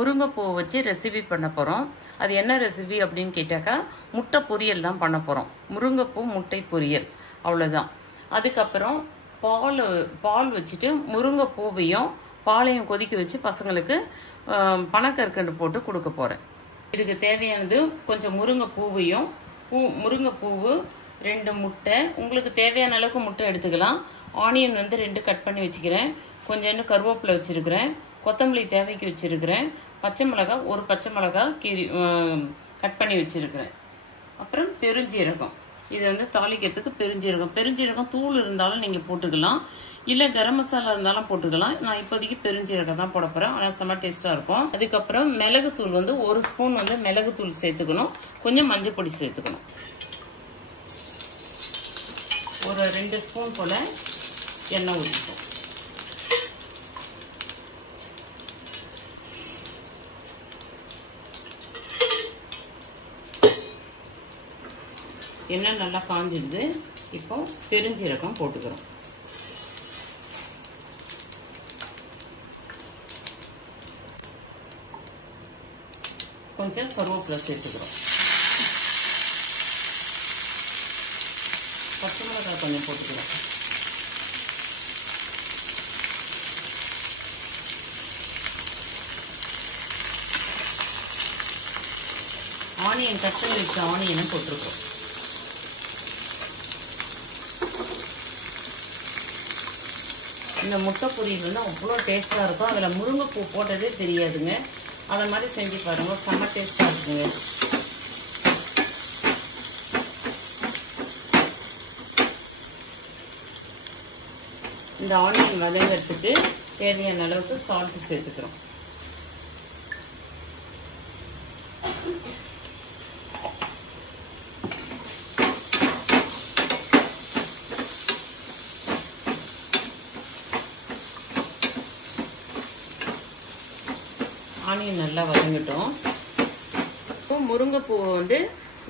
முருங்கைப்பூ வச்சு ரெசிபி பண்ண போகிறோம். அது என்ன ரெசிபி அப்படின்னு கேட்டாக்கா, முட்டை பொரியல் தான் பண்ண போகிறோம். முருங்கைப்பூ முட்டை பொரியல், அவ்வளோதான். அதுக்கப்புறம் பால் வச்சுட்டு முருங்கைப்பூவையும் பாலையும் கொதிக்க வச்சு பசங்களுக்கு பனக்கற்கண்டு போட்டு கொடுக்க போகிறேன். இதுக்கு தேவையானது கொஞ்சம் முருங்கைப்பூவையும் முருங்கைப்பூவு 2 முட்டை, உங்களுக்கு தேவையான அளவுக்கு முட்டை எடுத்துக்கலாம். ஆனியன் 2 கட் பண்ணி வச்சுக்கிறேன். கொஞ்சோண்டு கருவேப்பிலை வச்சுருக்கிறேன். கொத்தமல்லி தேவைக்கு வச்சுருக்கிறேன். பச்சை மிளகாய், 1 பச்சை மிளகாய் கட் பண்ணி வச்சுருக்கிறேன். அப்புறம் பெருஞ்சீரகம், இது தாளிக்கிறதுக்கு பெருஞ்சீரகம் தூள் இருந்தாலும் நீங்கள் போட்டுக்கலாம், இல்லை கரம் மசாலா இருந்தாலும் போட்டுக்கலாம். நான் இப்போதைக்கு பெருஞ்சீரகம் தான் போட போகிறேன், ஆனால் செம்ம டேஸ்ட்டாக இருக்கும். அதுக்கப்புறம் மிளகுத்தூள் 1 ஸ்பூன் மிளகுத்தூள் சேர்த்துக்கணும். கொஞ்சம் மஞ்சள் பொடி சேர்த்துக்கணும். ஒரு 2 ஸ்பூன் போல் எண்ணெய் ஊற்றிப்போம். எண்ணெய் நல்லா காஞ்சிடுது. இப்போ பெருஞ்சீரகம் போட்டுக்கிறோம். கொஞ்சம் கருவேப்பிலை சேர்த்துக்கிறோம். பச்சை மிளகாய் கொஞ்சம் போட்டுக்கிறோம். ஆனியன் கட் பண்ணி வச்ச ஆனியனை போட்டிருக்கோம். இந்த முட்டை பொரியல் அவ்வளோ டேஸ்ட்டாக இருக்கும். அதில் முருங்கைப்பூ போட்டதே தெரியாதுங்க. அதை மாதிரி செஞ்சு பாருங்க, செம்ம டேஸ்ட்டாக இருக்குங்க. இந்த ஆனியன் வதங்கிறதுக்கு தேவையான அளவுக்கு சால்ட் சேர்த்துக்கிறோம். ஆனியன் நல்லா வதங்கட்டும். முருங்கைப்பூ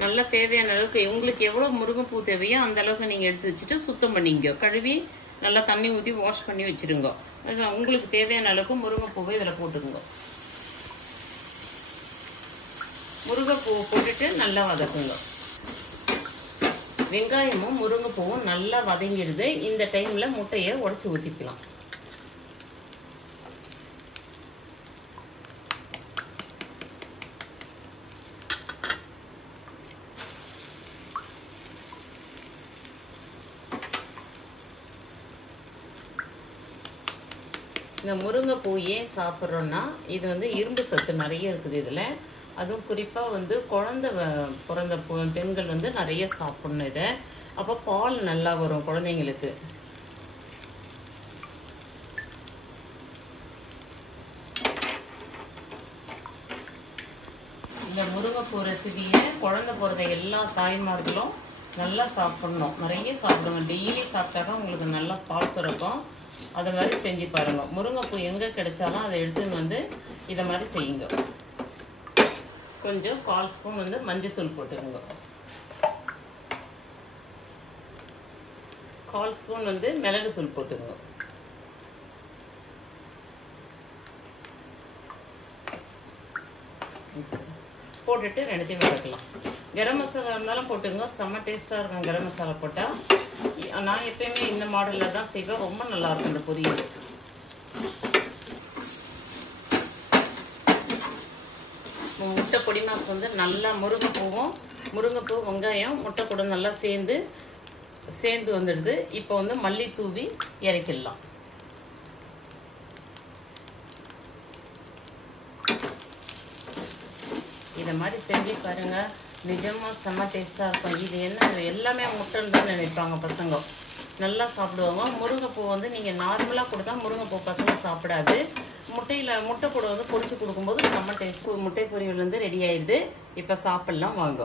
நல்லா தேவையான அளவுக்கு, உங்களுக்கு எவ்வளோ முருங்கைப்பூ தேவையோ அந்த அளவுக்கு நீங்கள் எடுத்து வச்சுட்டு சுத்தம் பண்ணிங்க, கழுவி நல்லா தண்ணி ஊற்றி வாஷ் பண்ணி வச்சுருங்க. உங்களுக்கு தேவையான அளவுக்கு முருங்கைப்பூவை இதில் போட்டுருங்க. முருங்கைப்பூவை போட்டுட்டு நல்லா வதக்குங்க. வெங்காயமும் முருங்கைப்பூவும் நல்லா வதங்கிடுது. இந்த டைமில் முட்டையை உடச்சி ஊற்றிக்கலாம். இந்த முருங்கைப்பூ ஏன் சாப்பிட்றோன்னா, இது இரும்பு சத்து நிறைய இருக்குது இதில். அதுவும் குறிப்பாக குழந்தை பிறந்த பெண்கள் நிறைய சாப்பிடணும் இதை. அப்போ பால் நல்லா வரும் குழந்தைங்களுக்கு. இந்த முருங்கைப்பூ ரெசிபியை குழந்தை பிறந்த எல்லா தாய்மார்களும் நல்லா சாப்பிடணும், நிறைய சாப்பிடுங்க. டெய்லி சாப்பிட்டாக்கா உங்களுக்கு நல்லா பால் சுரக்கும். அதை மாதிரி செஞ்சு பாருங்க. முருங்கைப்பூ எங்கே கிடைச்சாலும் அதை எடுத்துன்னு இதை மாதிரி செய்யுங்க. கொஞ்சம் 1/4 ஸ்பூன் மஞ்சத்தூள் போட்டுக்கோங்க. 1/4 ஸ்பூன் மிளகுத்தூள் போட்டுக்கோங்க. போட்டுட்டு 2த்தையும் வதக்கலாம். கரம் மசாலா இருந்தாலும் போட்டுங்க, செம்ம டேஸ்ட்டாக இருக்கும் கரம் மசாலா போட்டால். நான் எப்பயுமே இந்த மாடலில் தான் செய்வேன், ரொம்ப நல்லாயிருக்கும் இந்த பொரியல். முட்டை பொடி மாஸ் நல்லா முருங்கைப்பூ வெங்காயம் முட்டை கூட நல்லா சேர்ந்து வந்துடுது. இப்போ மல்லி தூவி இறக்கிடலாம். இதை மாதிரி செஞ்சு பாருங்க, நிஜமா செம்ம டேஸ்ட்டாக இருக்கும். இது என்ன, எல்லாமே முட்டைன்னு தான் நினைப்பாங்க பசங்க, நல்லா சாப்பிடுவாங்க. முருங்கைப்பூ நீங்கள் நார்மலாக கொடுத்தா முருங்கைப்பூ பசங்க சாப்பிடாது. முட்டை கூட பொரிச்சு கொடுக்கும்போது செம்ம டேஸ்ட். முட்டை பொரியல் ரெடி ஆயிடுது. இப்போ சாப்பிட்லாம் வாங்க.